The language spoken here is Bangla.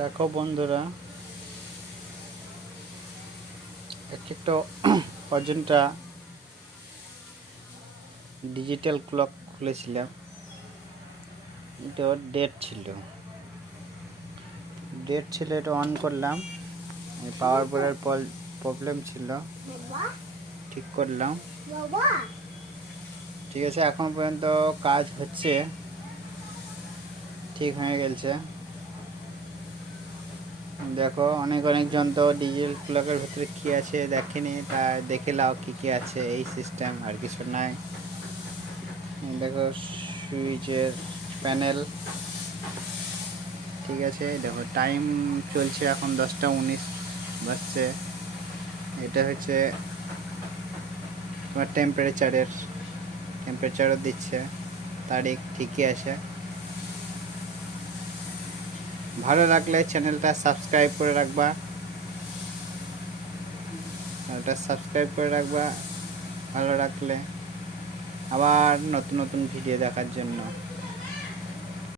দেখো বন্ধুরা, একটা অজন্তা ডিজিটাল ক্লক খুলেছিলাম। এটা ডেট ছিল এটা অন করলাম। পাওয়ার বোর্ডের প্রবলেম ছিল, ঠিক করলাম। ঠিক আছে, এখন পর্যন্ত কাজ হচ্ছে, ঠিক হয়ে গেছে। দেখো অনেক জন তো ডিজিটাল ক্লকের ভিতরে কী আছে দেখেনি, তা দেখে নাও কী আছে। এই সিস্টেম, আর কিছু নাই। দেখো সুইচের প্যানেল, ঠিক আছে। দেখো টাইম চলছে এখন 10টা 19 বাজছে। এটা হচ্ছে তোমার টেম্পারেচারও দিচ্ছে, তারিখ ঠিকই আছে। ভালো লাগলে চ্যানেলটা সাবস্ক্রাইব করে রাখবা। ভালো লাগলে আবার নতুন ভিডিও দেখার জন্য।